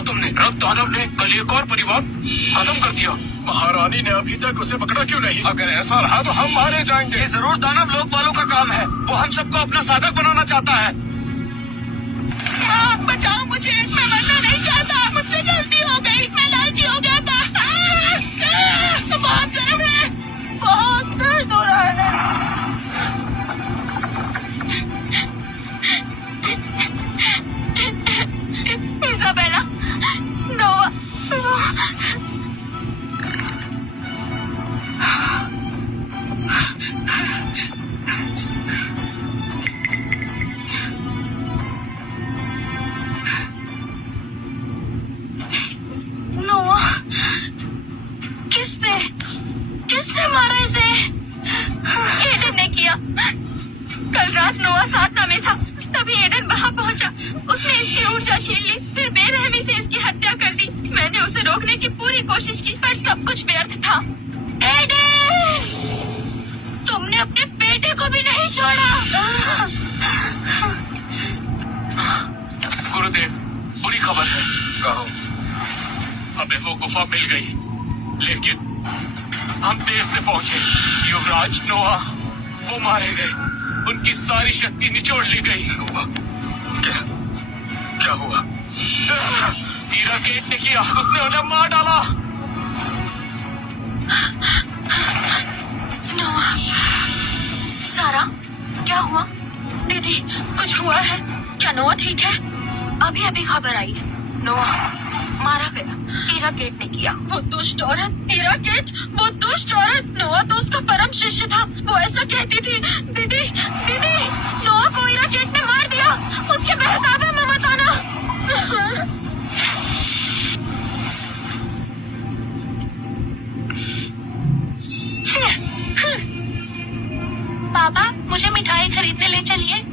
सुना तुमने? रक्त दानव ने कल एक और परिवार खत्म कर दिया। महारानी ने अभी तक उसे पकड़ा क्यों नहीं? अगर ऐसा रहा तो हम मारे जाएंगे। ये जरूर दानव लोक वालों का काम है। वो हम सबको अपना साधक बनाना चाहता है। बचाओ मुझे, मैं मरना नहीं चाहता। मुझसे गलती हो गई, मैं लालची हो गया था। बहुत दर्द है, बहुत दर्द हो रहा है। इज़ाबेला, नोआ, किसने मारा इसे? एडन ने किया। कल रात नोआ साधना में था, तभी एडन वहाँ पहुँचा। उसने इसकी ऊर्जा छीन ली, फिर बेरहमी से इसकी हत्या कर दी। मैंने उसे रोकने की पूरी कोशिश की, पर सब कुछ व्यर्थ था। एडन, तुमने अपने बेटे को भी नहीं छोड़ा। गुरुदेव, बुरी खबर है। कहो। हमें वो गुफा मिल गई, लेकिन हम देर से पहुंचे। युवराज नोआ वो मारे गए, उनकी सारी शक्ति निचोड़ ली गई। क्या हुआ? इराकेट ने किया, उसने उन्हें मार डाला। नोआ, सारा, क्या हुआ? दीदी, कुछ हुआ है क्या? नोआ ठीक है? अभी अभी खबर आई, नोआ मारा गया। इराकेट ने किया। वो दुष्ट औरत, इराकेट, वो दुष्ट औरत। नोआ तो उसका परम शिष्य था, वो ऐसा कहती थी। दीदी, दीदी, नोआ को इराकेट ने मार दिया। उसके बहकावे में मत आना। पापा, मुझे मिठाई खरीदने ले चलिए।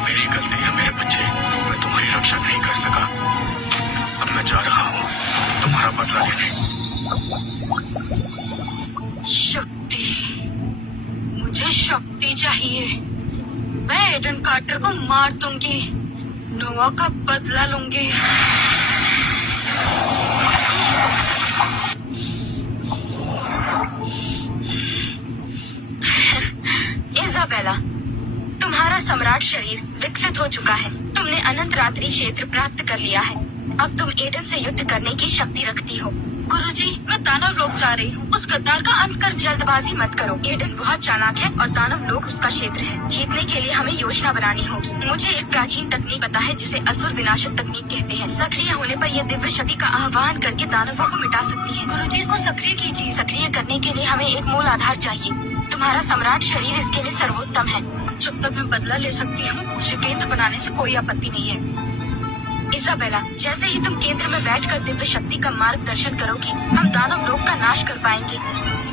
मेरी गलती है मेरे बच्चे, मैं तुम्हारी रक्षा नहीं कर सका। अब मैं जा रहा हूँ तुम्हारा बदला लेने। शक्ति, मुझे शक्ति चाहिए। मैं एडन कार्टर को मार दूंगी, नोआ का बदला लूंगी। इज़ाबेला, तुम्हारा सम्राट शरीर विकसित हो चुका है। तुमने अनंत रात्रि क्षेत्र प्राप्त कर लिया है। अब तुम एडन से युद्ध करने की शक्ति रखती हो। गुरुजी, मैं दानव लोक जा रही हूँ। उस गद्दार का अंत कर जल्दबाजी मत करो। एडन बहुत चालाक है और दानव लोक उसका क्षेत्र है। जीतने के लिए हमें योजना बनानी होगी। मुझे एक प्राचीन तकनीक पता है जिसे असुर विनाशक तकनीक कहते हैं। सक्रिय होने पर यह दिव्य शक्ति का आह्वान करके दानवों को मिटा सकती है। गुरुजी, इसको सक्रिय कीजिए। सक्रिय करने के लिए हमें एक मूल आधार चाहिए। तुम्हारा सम्राट शरीर इसके लिए सर्वोत्तम है। जब तक मैं बदला ले सकती हूँ, मुझे केंद्र बनाने से कोई आपत्ति नहीं है। इज़ाबेला, जैसे ही तुम केंद्र में बैठकर दिव्य शक्ति का मार्गदर्शन करोगी, हम दानव लोक का नाश कर पाएंगे।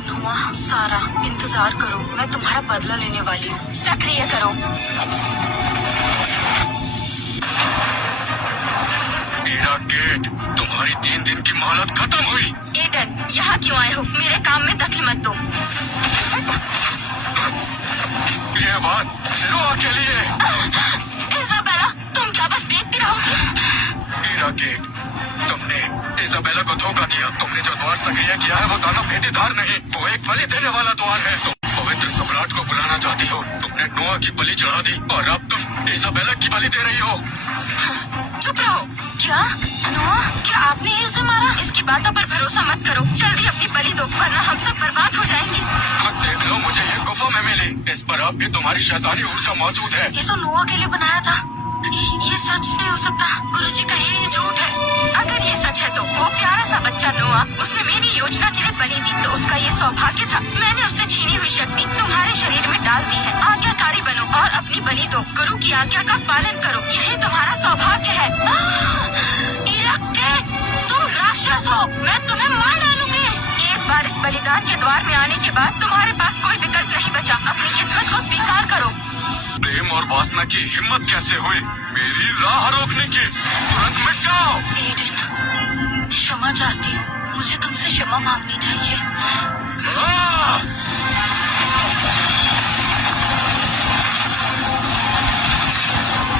नोआ, सारा, इंतजार करो, मैं तुम्हारा बदला लेने वाली हूँ। सक्रिय करो। इराकेट, तुम्हारी 3 दिन की मोहलत खत्म हुई। एडन, यहाँ क्यों आए हो? मेरे काम में दखल मत दो। ये बात नोआ के लिए। इज़ाबेला, तुम क्या बस देखती रहोगी? इराकेट, तुमने इज़ाबेला को धोखा दिया। तुमने जो द्वार सक्रिय किया है वो दानव भेदीदार नहीं, वो एक बलि देने वाला द्वार है। तुम पवित्र सम्राट को बुलाना चाहती हो। तुमने नोआ की बलि चढ़ा दी और अब तुम इज़ाबेला की बलि दे रही हो। चुप रहो। क्या नोआ, क्या आपने ही उसे मारा? इसकी बातों पर भरोसा मत करो। जल्दी अपनी बलि दो, वरना हम सब बर्बाद हो जाएंगे। देख लो, मुझे ये गुफा में मिली। इस पर अब भी तुम्हारी शैतानी ऊर्जा मौजूद है। ये तो नोआ के लिए बनाया था। ये सच नहीं हो सकता। गुरुजी कहे ये झूठ है। अगर ये सच है तो वो प्यारा सा बच्चा नोआ, उसने मेरी योजना के लिए बलि दी, तो उसका ये सौभाग्य था। मैंने उससे छीनी हुई शक्ति तुम्हारे शरीर में डाल दी है। आज्ञाकारी बनो और अपनी बलि दो। गुरु की आज्ञा का पालन करो, यही तुम्हारा सौभाग्य है। इराकेट, तुम राक्षस हो, मैं तुम्हें मार डालूंगी। एक बार इस बलिदान के द्वार में आने के बाद तुम्हारे पास कोई विकल्प नहीं बचा। अपनी किस्मत को स्वीकार करो। प्रेम और वासना की हिम्मत कैसे हुई मेरी राह रोकने की? तुरंत मिट जाओ। एडन, मैं क्षमा चाहती हूँ। मुझे तुमसे क्षमा मांगनी चाहिए।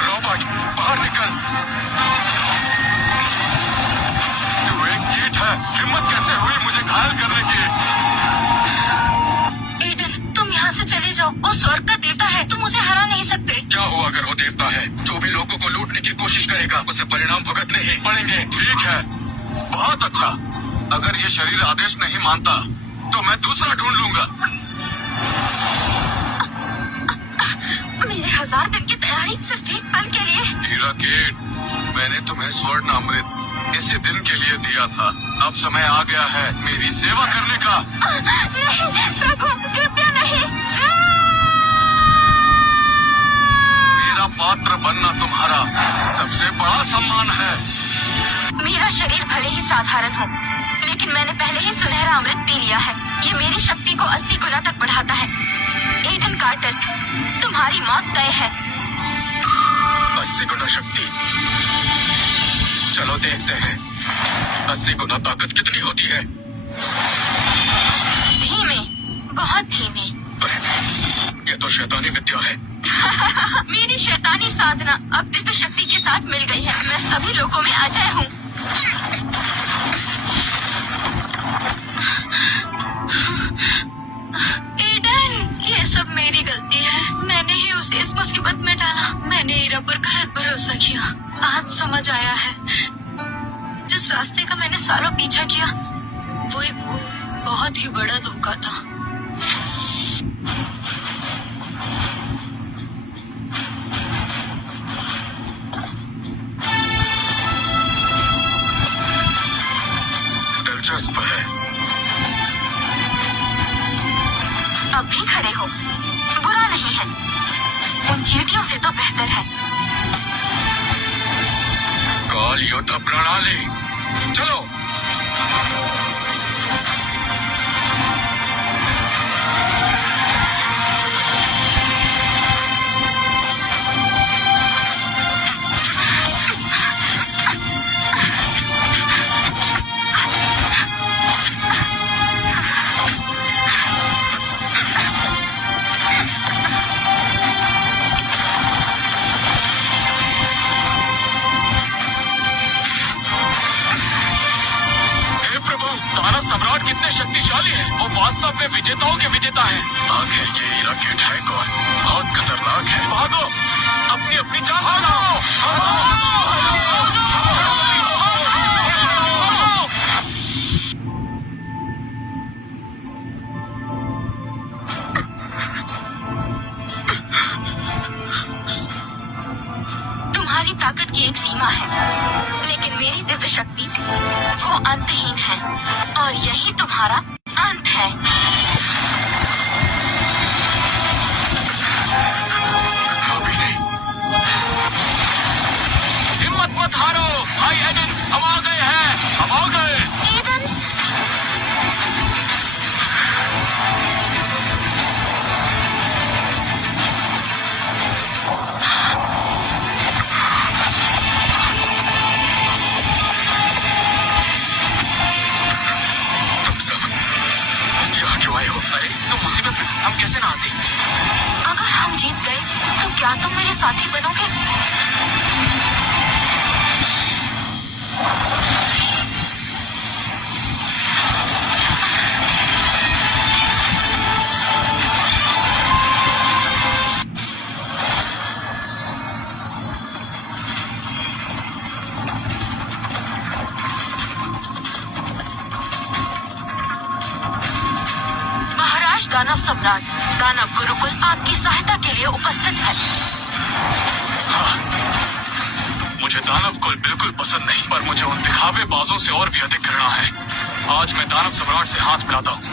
रॉबर्ट, बाहर निकल। तू एक कीट है। हिम्मत कैसे हुई मुझे घायल करने की? एडन, तुम यहाँ से चले जाओ। वो स्वर्ग का देवता है, तुम उसे हरा नहीं सकते। क्या हुआ अगर वो देवता है? जो भी लोगों को लूटने की कोशिश करेगा उसे परिणाम भुगतने ही पड़ेंगे। ठीक है, बहुत अच्छा। अगर ये शरीर आदेश नहीं मानता तो मैं दूसरा ढूंढ लूंगा। मेरे 1000 दिन की तैयारी सिर्फ एक पल के लिए। हीरा केट, मैंने तुम्हें स्वर्ण अमृत इसी दिन के लिए दिया था। अब समय आ गया है मेरी सेवा करने का। नहीं प्रभु, कृपया नहीं। मेरा पात्र बनना तुम्हारा सबसे बड़ा सम्मान है। मेरा शरीर भले ही साधारण हो, लेकिन मैंने पहले ही सुनहरा अमृत पी लिया है। ये मेरी शक्ति को 80 गुना तक बढ़ाता है। एडन कार्टर, तुम्हारी मौत तय है। 80 गुना शक्ति? चलो देखते हैं 80 गुना ताकत कितनी होती है। धीमे, बहुत धीमे। ये तो शैतानी विद्या है। मेरी शैतानी साधना अब दिव्य शक्ति के साथ मिल गई है। मैं सभी लोगों में अजय हूँ। एडन, ये सब मेरी गलती है। मैंने ही उसे इस मुसीबत में डाला। मैंने ईरा पर गलत भरोसा किया। आज समझ आया है, जिस रास्ते का मैंने सालों पीछा किया वो एक बहुत ही बड़ा धोखा था। दिलचस्प है। अब भी खड़े हो, बुरा नहीं है। उन चींटियों से तो बेहतर है। काल युद्ध प्रणाली, चलो। दानव सम्राट कितने शक्तिशाली है। वो वास्तव में विजेताओं के विजेता है। आखिर ये हीरा केट है कौन? बहुत खतरनाक है। भागो, अपनी अपनी जान बचाओ। तुम्हारी ताकत की एक सीमा है, लेकिन मेरी दिव्य शक्ति वो अंतहीन है, और यही तुम्हारा अंत है। अभी नहीं। हिम्मत मत हारो भाई एडन, हम आ गए हैं, हम आ गए। एडन, अरे तुम मुसीबत में, हम कैसे ना आते? अगर हम जीत गए तो क्या तुम मेरे साथी बनोगे? दानव सम्राट, दानव गुरुकुल आपकी सहायता के लिए उपस्थित है। हाँ, मुझे दानव कुल बिल्कुल पसंद नहीं, पर मुझे उन दिखावेबाजों से और भी अधिक घृणा है। आज मैं दानव सम्राट से हाथ मिलाता हूँ।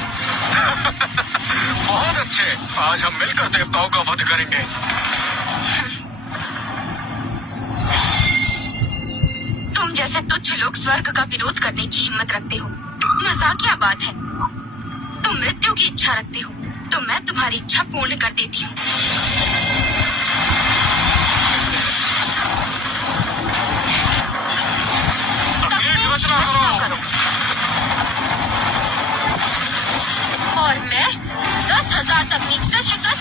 बहुत अच्छे, आज हम मिलकर देवताओं का वध करेंगे। तुम जैसे तुच्छ लोग स्वर्ग का विरोध करने की हिम्मत रखते हो, मजाकिया बात है। तुम मृत्यु की इच्छा रखते हो, तो मैं तुम्हारी इच्छा पूर्ण कर देती हूँ। रचना करो। और मैं 10,000 तकनीक से शिकस्त